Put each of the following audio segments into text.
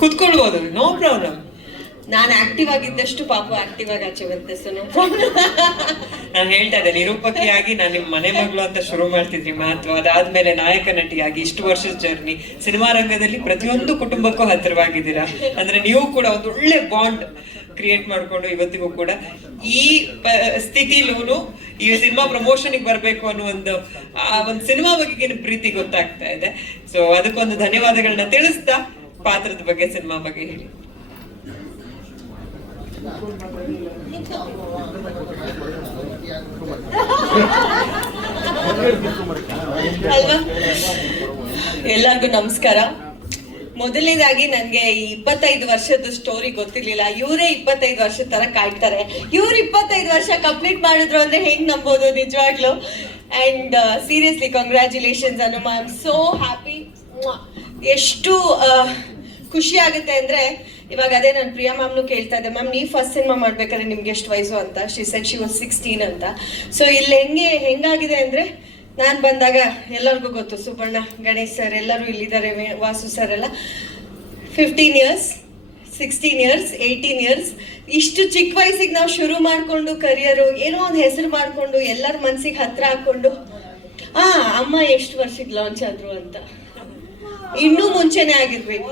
ಕುತ್ಕೊಳ್ಬೋದು no problem ನಾನು active ಆಗಿದ್ದಷ್ಟು ಪಾಪು ಆಕ್ಟಿವ್ ಆಗಿ ಆಚೆ ಸೊ ನಾನು ಹೇಳ್ತಾ ಇದ್ದೆ, ನಿರೂಪಕಿಯಾಗಿ ನಾನು ನಿಮ್ಮ ಮನೆ ಮಗಳು ಅಂತ ಶುರು ಮಾಡ್ತಿದ್ರಿ ಮಹತ್ವ ಅದಾದ್ಮೇಲೆ ನಾಯಕ ನಟಿಯಾಗಿ ಇಷ್ಟು ವರ್ಷದ ಜರ್ನಿ ಸಿನಿಮಾ ರಂಗದಲ್ಲಿ ಪ್ರತಿಯೊಂದು ಕುಟುಂಬಕ್ಕೂ ಹತ್ತಿರವಾಗಿದ್ದೀರಾ? ಅಂದ್ರೆ ನೀವು ಕೂಡ ಒಂದು ಒಳ್ಳೆ ಬಾಂಡ್ ಕ್ರಿಯೇಟ್ ಮಾಡಿಕೊಂಡು ಇವತ್ತಿಗೂ ಕೂಡ ಈ ಸ್ಥಿತಿಲೂನು ಈ ಸಿನಿಮಾ ಪ್ರಮೋಷನ್ಗೆ ಬರಬೇಕು ಅನ್ನೋ ಒಂದು ಆ ಒಂದು ಸಿನಿಮಾ ಬಗೆಗಿನ ಪ್ರೀತಿ ಗೊತ್ತಾಗ್ತಾ ಇದೆ. ಸೊ ಅದಕ್ಕೊಂದು ಧನ್ಯವಾದಗಳನ್ನ ತಿಳಿಸ್ತಾ ಪಾತ್ರದ ಬಗ್ಗೆ ಸಿನಿಮಾ ಬಗ್ಗೆ ಹೇಳಿ. ಅಲ್ವಾ? ಎಲ್ಲರಿಗೂ ನಮಸ್ಕಾರ. ಮೊದಲನೇದಾಗಿ ನನಗೆ ಈ ಇಪ್ಪತ್ತೈದು ವರ್ಷದ ಸ್ಟೋರಿ ಗೊತ್ತಿರ್ಲಿಲ್ಲ. ಇವರೇ ಇಪ್ಪತ್ತೈದು ವರ್ಷದ ತರ ಕಾಯ್ತಾರೆ ಇವ್ರು ಇಪ್ಪತ್ತೈದು ವರ್ಷ ಕಂಪ್ಲೀಟ್ ಮಾಡಿದ್ರು ಅಂದ್ರೆ ಹೆಂಗ್ ನಂಬೋದು ನಿಜವಾಗ್ಲು? And seriously congratulations Anu I am so happy ಎಷ್ಟು ಖುಷಿ ಆಗುತ್ತೆ ಅಂದ್ರೆ, ಇವಾಗ ಅದೇ ನಾನು ಪ್ರಿಯಾ ಮ್ಯಾಮ್ನು ಕೇಳ್ತಾ ಇದ್ದೆ, ಮ್ಯಾಮ್ ನೀ ಫಸ್ಟ್ ಸಿನಿಮಾ ಮಾಡ್ಬೇಕಾದ್ರೆ ನಿಮ್ಗೆ ಎಷ್ಟು ವಯಸ್ಸು? ಅಂತ. She said she was sixteen ಅಂತ. ಸೊ ಇಲ್ಲಿ ಹೆಂಗೆ, ಹೆಂಗಾಗಿದೆ ಅಂದ್ರೆ ನಾನು ಬಂದಾಗ ಎಲ್ಲರಿಗೂ ಗೊತ್ತು ಸುಬಣ್ಣ ಗಣೇಶ್ ಸರ್ ಎಲ್ಲರೂ ಇಲ್ಲಿದ್ದಾರೆ ವಾಸು ಸರ್ ಎಲ್ಲ. Fifteen years sixteen years eighteen years ಇಷ್ಟು ಚಿಕ್ಕ ವಯಸ್ಸಿಗೆ ನಾವು ಶುರು ಮಾಡಿಕೊಂಡು ಕರಿಯರು ಏನೋ ಒಂದು ಹೆಸರು ಮಾಡಿಕೊಂಡು ಎಲ್ಲರ ಮನ್ಸಿಗೆ ಹತ್ರ ಹಾಕೊಂಡು. ಆ ಅಮ್ಮ ಎಷ್ಟು ವರ್ಷಕ್ಕೆ ಲಾಂಚ್ ಆದ್ರು ಅಂತ. ಇನ್ನೂ ಮುಂಚೆನೆ ಆಗಿರ್ಬೇಕು.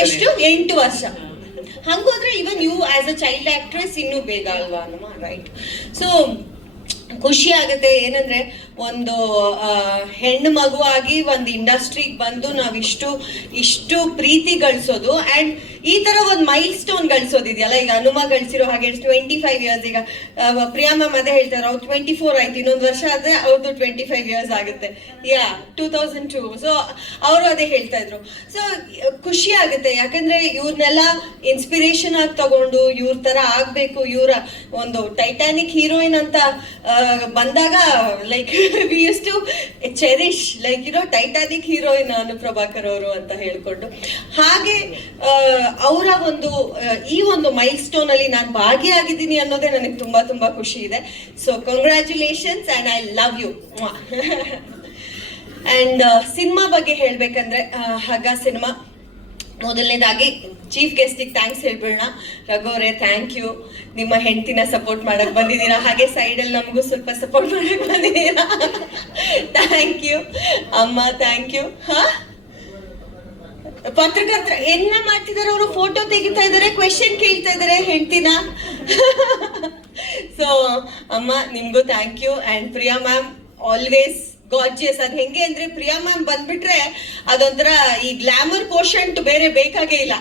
ಎಷ್ಟು? ಎಂಟು ವರ್ಷ. ಹಂಗೋದ್ರೆ even you as a child actress ಇನ್ನೂ ಬೇಗ ಅಲ್ವಾ ರೈಟ್ ಸೊ ಖುಷಿ ಆಗುತ್ತೆ ಏನಂದ್ರೆ ಒಂದು ಹೆಣ್ಣು ಮಗುವಾಗಿ ಒಂದು ಇಂಡಸ್ಟ್ರಿಗೆ ಬಂದು ನಾವಿಷ್ಟು, ಇಷ್ಟು ಪ್ರೀತಿ ಗಳಿಸೋದು ಅಂಡ್ ಈ ತರ ಒಂದು ಮೈಲ್ ಸ್ಟೋನ್ ಗಳಿಸೋದಿದೆಯಲ್ಲ? ಈಗ ಹನುಮ ಗಳಿಸಿರೋ ಹಾಗೆ ಟ್ವೆಂಟಿ ಫೈವ್ ಇಯರ್ಸ್ ಈಗ ಪ್ರಿಯಾ ಮ್ಯಾಮ್ ಅದೇ ಹೇಳ್ತಾರೆ ಅವ್ರು ಟ್ವೆಂಟಿ ಫೋರ್ ಆಯ್ತು, ಇನ್ನೊಂದು ವರ್ಷ ಆದ್ರೆ ಅವ್ರದ್ದು ಟ್ವೆಂಟಿ ಫೈವ್ ಇಯರ್ಸ್ ಆಗುತ್ತೆ. Yeah two thousand two so ಅವರು ಅದೇ ಹೇಳ್ತಾ ಇದ್ರು ಸೊ ಖುಷಿ ಆಗುತ್ತೆ. ಯಾಕಂದ್ರೆ ಇವ್ರನ್ನೆಲ್ಲ ಇನ್ಸ್ಪಿರೇಷನ್ ಆಗಿ ತಗೊಂಡು ಇವ್ರ ಥರ ಆಗಬೇಕು. ಇವರ ಒಂದು ಟೈಟಾನಿಕ್ ಹೀರೋಯಿನ್ ಅಂತ ಬಂದಾಗ like we used to cherish like you know Titanic heroine Anu Prabhakar ಅವರು ಅಂತ ಹೇಳ್ಕೊಂಡು. ಹಾಗೆ ಅವರ ಒಂದು ಈ ಒಂದು ಮೈಲ್ ಸ್ಟೋನ್ ಅಲ್ಲಿ ನಾನು ಭಾಗಿಯಾಗಿದ್ದೀನಿ ಅನ್ನೋದೇ ನನಗೆ ತುಂಬಾ ತುಂಬಾ ಖುಷಿ ಇದೆ. So congratulations and I love you and cinema ಬಗ್ಗೆ ಹೇಳ್ಬೇಕಂದ್ರೆ ಹಗ ಸಿನಿಮಾ. ಮೊದಲನೇದಾಗಿ ಚೀಫ್ ಗೆಸ್ಟಿಗೆ ಥ್ಯಾಂಕ್ಸ್ ಹೇಳ್ಬಿಡೋಣ. ರಘುವರೇ ಥ್ಯಾಂಕ್ ಯು ನಿಮ್ಮ ಹೆಂಡತಿನ ಸಪೋರ್ಟ್ ಮಾಡಕ್ ಬಂದಿದ್ದೀರಾ? ಹಾಗೆ ಸೈಡಲ್ಲಿ ನಮಗೂ ಸ್ವಲ್ಪ ಸಪೋರ್ಟ್ ಮಾಡಕ್ ಬಂದಿದ್ದೀರಾ? ಥ್ಯಾಂಕ್ ಯು ಅಮ್ಮ ಥ್ಯಾಂಕ್ ಯು ಹಾ? ಪತ್ರಕರ್ತರ ಎಲ್ಲ ಮಾಡ್ತಿದ್ದಾರೆ ಅವರು? ಫೋಟೋ ತೆಗಿತಾ ಇದಾರೆ ಕ್ವೆಶನ್ ಕೇಳ್ತಾ ಇದಾರೆ ಹೆಂಡ್ತಿನ. ಸೊ ಅಮ್ಮ, ನಿಮಗೂ thank you and Priya ma'am always gorgeous ಅದ್ ಹೆಂಗೆ ಅಂದ್ರೆ ಪ್ರಿಯಾ ಮ್ಯಾಮ್ ಬಂದ್ಬಿಟ್ರೆ ಅದೊಂಥರ ಈ ಗ್ಲಾಮರ್ ಪೋರ್ಷಂಟ್ ಬೇರೆ ಬೇಕಾಗೇ ಇಲ್ಲ.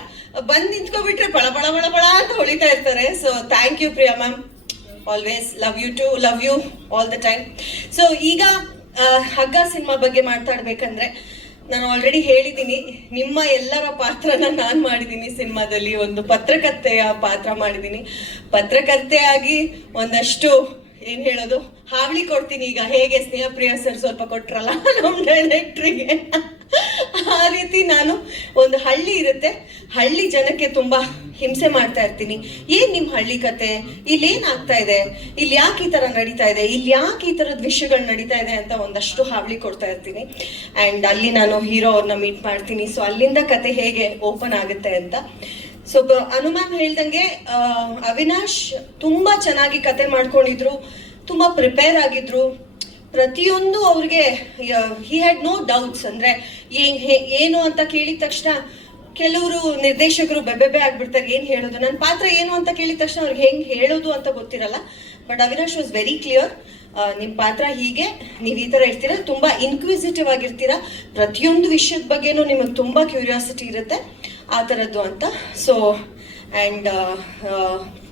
ಬಂದ್ ನಿಂತ್ಕೊಬಿಟ್ರೆ ಬಳ ಬಳ ಬಳ ಬಳ ಅಂತ ಹೊಳಿತಾ ಇರ್ತಾರೆ. So thank you Priya ma'am always love you too love you all the time so ಈಗ ಹಗ್ಗ ಸಿನಿಮಾ ಬಗ್ಗೆ ಮಾತಾಡ್ಬೇಕಂದ್ರೆ ನಾನು ಆಲ್ರೆಡಿ ಹೇಳಿದ್ದೀನಿ. ನಿಮ್ಮ ಎಲ್ಲರ ಪಾತ್ರನ ನಾನು ಮಾಡಿದ್ದೀನಿ ಸಿನಿಮಾದಲ್ಲಿ ಒಂದು ಪತ್ರಕರ್ತೆಯ ಪಾತ್ರ ಮಾಡಿದ್ದೀನಿ. ಪತ್ರಕರ್ತೆಯಾಗಿ ಒಂದಷ್ಟು ಏನ್ ಹೇಳೋದು? ಹಾವಳಿ ಕೊಡ್ತೀನಿ ಈಗ. ಹೇಗೆ ಸ್ನೇಹಪ್ರಿಯ ಸರ್ ಸ್ವಲ್ಪ ಕೊಟ್ರಲ್ಲ ನಮ್ಮ ಡೈರೆಕ್ಟ್ರಿಗೆ ಆ ರೀತಿ ನಾನು ಒಂದು ಹಳ್ಳಿ ಇರುತ್ತೆ. ಹಳ್ಳಿ ಜನಕ್ಕೆ ತುಂಬಾ ಹಿಂಸೆ ಮಾಡ್ತಾ ಇರ್ತೀನಿ. ಏನ್ ನಿಮ್ ಹಳ್ಳಿ ಕತೆ? ಇಲ್ಲಿ ಆಗ್ತಾ ಇದೆ? ಇಲ್ಲಿ ಯಾಕೆ ಈ ತರ ನಡೀತಾ ಇದೆ? ಇಲ್ಲಿ ಯಾಕೆ ಈ ತರದ ವಿಷಯಗಳು ನಡೀತಾ ಇದೆ ಅಂತ ಒಂದಷ್ಟು ಹಾವಳಿ ಕೊಡ್ತಾ ಇರ್ತೀನಿ. ಅಂಡ್ ಅಲ್ಲಿ ನಾನು ಹೀರೋ ಅವ್ರನ್ನ ಮೀಟ್ ಮಾಡ್ತೀನಿ. ಸೊ ಅಲ್ಲಿಂದ ಕತೆ ಹೇಗೆ ಓಪನ್ ಆಗುತ್ತೆ ಅಂತ ಸೊ ಹನುಮಾನ್ ಹೇಳ್ದಂಗೆ ಅವಿನಾಶ್ ತುಂಬಾ ಚೆನ್ನಾಗಿ ಕತೆ ಮಾಡ್ಕೊಂಡಿದ್ರು, ತುಂಬಾ ಪ್ರಿಪೇರ್ ಆಗಿದ್ರು. ಪ್ರತಿಯೊಂದು ಅವ್ರಿಗೆ ಹಿ ಹ್ಯಾಡ್ ನೋ ಡೌಟ್ಸ್ ಅಂದ್ರೆ ಏನ್ ಅಂತ ಕೇಳಿದ ತಕ್ಷಣ ಕೆಲವರು ನಿರ್ದೇಶಕರು ಬೆಬೆಬೆ ಆಗ್ಬಿಡ್ತಾರೆ, ಏನ್ ಹೇಳೋದು? ನನ್ನ ಪಾತ್ರ ಏನು ಅಂತ ಕೇಳಿದ ತಕ್ಷಣ ಅವ್ರಿಗೆ ಹೆಂಗ್ ಹೇಳೋದು ಅಂತ ಗೊತ್ತಿರಲ್ಲ. But Avinash was very clear ನಿಮ್ಮ ಪಾತ್ರ ಹೀಗೆ, ನೀವು ಈ ತರ ಇರ್ತೀರ ತುಂಬಾ ಇನ್ಕ್ವಿಸಿಟಿವ್ ಆಗಿರ್ತೀರಾ. ಪ್ರತಿಯೊಂದು ವಿಷಯದ ಬಗ್ಗೆನೂ ನಿಮಗೆ ತುಂಬಾ ಕ್ಯೂರಿಯಾಸಿಟಿ ಇರುತ್ತೆ. ಆ ಥರದ್ದು ಅಂತ. ಸೊ ಆ್ಯಂಡ್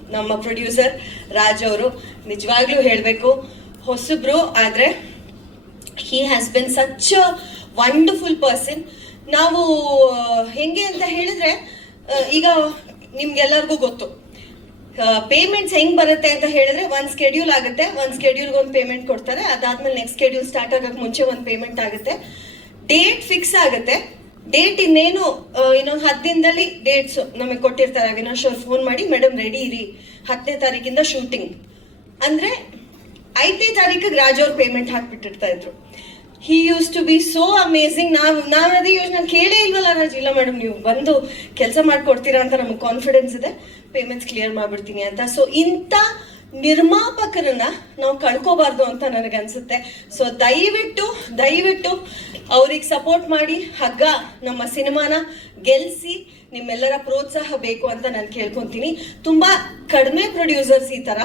ನಮ್ಮ ಪ್ರೊಡ್ಯೂಸರ್ ರಾಜ್ ಅವರು ನಿಜವಾಗ್ಲೂ ಹೇಳಬೇಕು ಹೊಸಬ್ರು ಆದರೆ he has been such wonderful person ನಾವು ಆ, ಹೆಂಗೆ ಅಂತ ಹೇಳಿದ್ರೆ ಈಗ ನಿಮ್ಗೆಲ್ಲರಿಗೂ ಗೊತ್ತು. ಪೇಮೆಂಟ್ಸ್ ಹೆಂಗ್ ಬರುತ್ತೆ ಅಂತ ಹೇಳಿದ್ರೆ ಒಂದು ಸ್ಕೆಡ್ಯೂಲ್ ಆಗುತ್ತೆ ಒಂದು ಸ್ಕೆಡ್ಯೂಲ್ಗೆ ಒಂದು ಪೇಮೆಂಟ್ ಕೊಡ್ತಾರೆ. ಅದಾದ್ಮೇಲೆ ನೆಕ್ಸ್ಟ್ ಸ್ಕೆಡ್ಯೂಲ್ ಸ್ಟಾರ್ಟ್ ಆಗೋಕ್ಕೆ ಮುಂಚೆ ಒಂದು ಪೇಮೆಂಟ್ ಆಗುತ್ತೆ. ಡೇಟ್ ಫಿಕ್ಸ್ ಆಗುತ್ತೆ. ಡೇಟ್ ಇನ್ನೇನು ಇನ್ನೊಂದು ಹತ್ತು ದಿನದಲ್ಲಿ ಡೇಟ್ಸ್ ನಮಗೆ ಕೊಟ್ಟಿರ್ತಾರೆ. ಅವಿನಾಶ್ ಅವ್ರು ಫೋನ್ ಮಾಡಿ ಮೇಡಮ್ ರೆಡಿ ಇರಿ. ಹತ್ತನೇ ತಾರೀಕಿಂದ ಶೂಟಿಂಗ್ ಅಂದ್ರೆ ಐದನೇ ತಾರೀಕಿಗೆ ರಾಜ್ ಅವ್ರು ಪೇಮೆಂಟ್ ಹಾಕ್ಬಿಟ್ಟಿರ್ತಾ ಇದ್ರು. He used to be so amazing ನಾವು ನಾವು ಅದೇ ಯೋಚನೆ ಕೇಳೇ ಇಲ್ವಲ್ಲ ರಾಜ್ ಇಲ್ಲ ಮೇಡಮ್ ನೀವು ಬಂದು ಕೆಲಸ ಮಾಡಿಕೊಡ್ತೀರಾ ಅಂತ ನಮಗೆ ಕಾನ್ಫಿಡೆನ್ಸ್ ಇದೆ. ಪೇಮೆಂಟ್ಸ್ ಕ್ಲಿಯರ್ ಮಾಡಿಬಿಡ್ತೀನಿ ಅಂತ. ಸೊ ಇಂಥ ನಿರ್ಮಾಪಕರನ್ನ ನಾವು ಕಳ್ಕೋಬಾರ್ದು ಅಂತ ನನಗೆ ಅನ್ಸುತ್ತೆ ಸೊ ದಯವಿಟ್ಟು ದಯವಿಟ್ಟು ಅವ್ರಿಗೆ ಸಪೋರ್ಟ್ ಮಾಡಿ, ಹಗ್ಗ ನಮ್ಮ ಸಿನಿಮಾನ ಗೆಲ್ಸಿ, ನಿಮ್ಮೆಲ್ಲರ ಪ್ರೋತ್ಸಾಹ ಬೇಕು ಅಂತ ನಾನು ಕೇಳ್ಕೊಂತೀನಿ. ತುಂಬಾ ಕಡಿಮೆ ಪ್ರೊಡ್ಯೂಸರ್ಸ್ ಈ ತರ.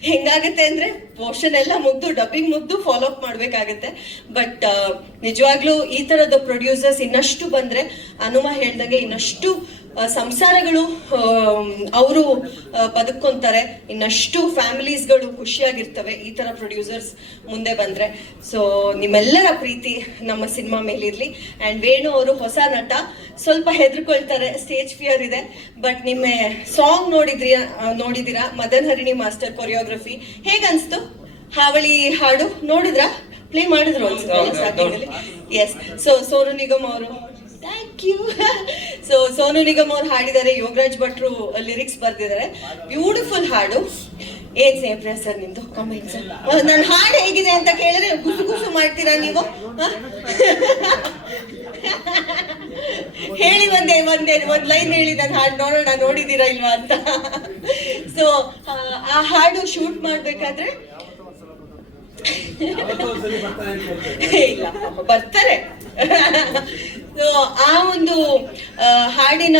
ಹೆಂಗಾಗತ್ತೆ ಅಂದ್ರೆ ಪೋರ್ಷನ್ ಎಲ್ಲ ಮುಗ್ದು ಡಬ್ಬಿಂಗ್ ಮುಗ್ದು ಫಾಲೋ ಅಪ್ ಮಾಡ್ಬೇಕಾಗತ್ತೆ. ಬಟ್ ನಿಜವಾಗ್ಲೂ ಈ ತರದ ಪ್ರೊಡ್ಯೂಸರ್ಸ್ ಇನ್ನಷ್ಟು ಬಂದ್ರೆ, ಅನುಮ ಹೇಳ್ದಂಗೆ ಇನ್ನಷ್ಟು ಸಂಸಾರಗಳು ಅವರು ಬದುಕೊಂತಾರೆ ಇನ್ನಷ್ಟು ಫ್ಯಾಮಿಲೀಸ್ಗಳು ಖುಷಿಯಾಗಿರ್ತವೆ. ಈ ತರ ಪ್ರೊಡ್ಯೂಸರ್ಸ್ ಮುಂದೆ ಬಂದ್ರೆ. ಸೊ ನಿಮ್ಮೆಲ್ಲರ ಪ್ರೀತಿ ನಮ್ಮ ಸಿನಿಮಾ ಮೇಲಿರ್ಲಿ. ಅಂಡ್ ವೇಣು ಅವರು ಹೊಸ ನಟ. ಸ್ವಲ್ಪ ಹೆದರ್ಕೊಳ್ತಾರೆ. ಸ್ಟೇಜ್ ಫಿಯರ್ ಇದೆ. ಬಟ್ ನಿಮ್ಮ ಸಾಂಗ್ ನೋಡಿದ್ರಿ ನೋಡಿದ್ದೀರಾ? ನೋಡಿದಿರಾ ಮದನ್ ಹರಿಣಿ ಮಾಸ್ಟರ್ ಕೊರಿಯೋಗ್ರಫಿ ಹೇಗನ್ಸ್ತು ಹಾವಳಿ ಹಾಡು ನೋಡಿದ್ರಾ? ಪ್ಲೇ ಮಾಡಿದ್ರು ಅನ್ಸುತ್ತೆ ಎಸ್ ಸೊ ಸೋನು ನಿಗಮ್ ಅವರು? ಸೊ ಸೋನು ನಿಗಮ್ ಅವ್ರು ಹಾಡಿದ್ದಾರೆ, ಯೋಗರಾಜ್ ಭಟ್ರು ಲಿರಿಕ್ಸ್ ಬರ್ದಿದ್ದಾರೆ. ಬ್ಯೂಟಿಫುಲ್ ಹಾಡು. ಏನ್ ಸೇಪ್ರಿಯ ಸರ್ ನಿಮ್ದು? ಕಮೆಂಟ್ಸ್ ನನ್ನ ಹಾಡು ಹೇಗಿದೆ ಅಂತ ಕೇಳಿದ್ರೆ ಗುಸು ಗುಸು ಮಾಡ್ತೀರಾ ನೀವು? ಹೇಳಿ ಒಂದೇ ಒಂದೇ, ಒಂದ್ ಲೈನ್ ಹೇಳಿ ನನ್ನ ಹಾಡು ನೋಡೋಣ ನೋಡಿದೀರಾ ಇಲ್ವಾ ಅಂತ. ಸೊ ಆ ಹಾಡು ಶೂಟ್ ಮಾಡ್ಬೇಕಾದ್ರೆ ಇಲ್ಲ ಬರ್ತಾರೆ. ಆ ಒಂದು ಹಾಡಿನ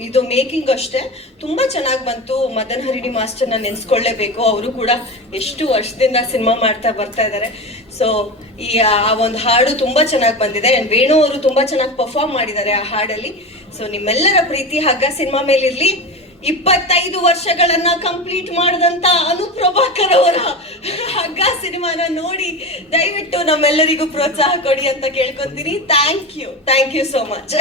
ಇದು ಮೇಕಿಂಗ್ ಅಷ್ಟೇ. ತುಂಬಾ ಚೆನ್ನಾಗಿ ಬಂತು. ಮದನ್ ಹರಿಣಿ ಮಾಸ್ಟರ್ನ ನೆನ್ಸ್ಕೊಳ್ಳೇಬೇಕು. ಅವರು ಕೂಡ ಎಷ್ಟು ವರ್ಷದಿಂದ ಸಿನಿಮಾ ಮಾಡ್ತಾ ಬರ್ತಾ ಇದ್ದಾರೆ ಸೊ ಈ, ಆ ಒಂದು ಹಾಡು ತುಂಬಾ ಚೆನ್ನಾಗಿ ಬಂದಿದೆ. ಅಂಡ್ ವೇಣು ಅವರು ತುಂಬಾ ಚೆನ್ನಾಗಿ ಪರ್ಫಾರ್ಮ್ ಮಾಡಿದ್ದಾರೆ ಆ ಹಾಡಲ್ಲಿ. ಸೊ ನಿಮ್ಮೆಲ್ಲರ ಪ್ರೀತಿ, ಹಗ್ಗ ಸಿನಿಮಾ ಮೇಲಿರ್ಲಿ. ಇಪ್ಪತ್ತೈದು ವರ್ಷಗಳನ್ನ ಕಂಪ್ಲೀಟ್ ಮಾಡಿದಂತ ಅನುಪ್ರಭಾಕರ್ ಅವರ ಹಗ್ಗ ಸಿನಿಮಾನ ನೋಡಿ ದಯವಿಟ್ಟು ನಮ್ಮೆಲ್ಲರಿಗೂ ಪ್ರೋತ್ಸಾಹ ಕೊಡಿ ಅಂತ ಕೇಳ್ಕೊತೀನಿ. Thank you thank you so much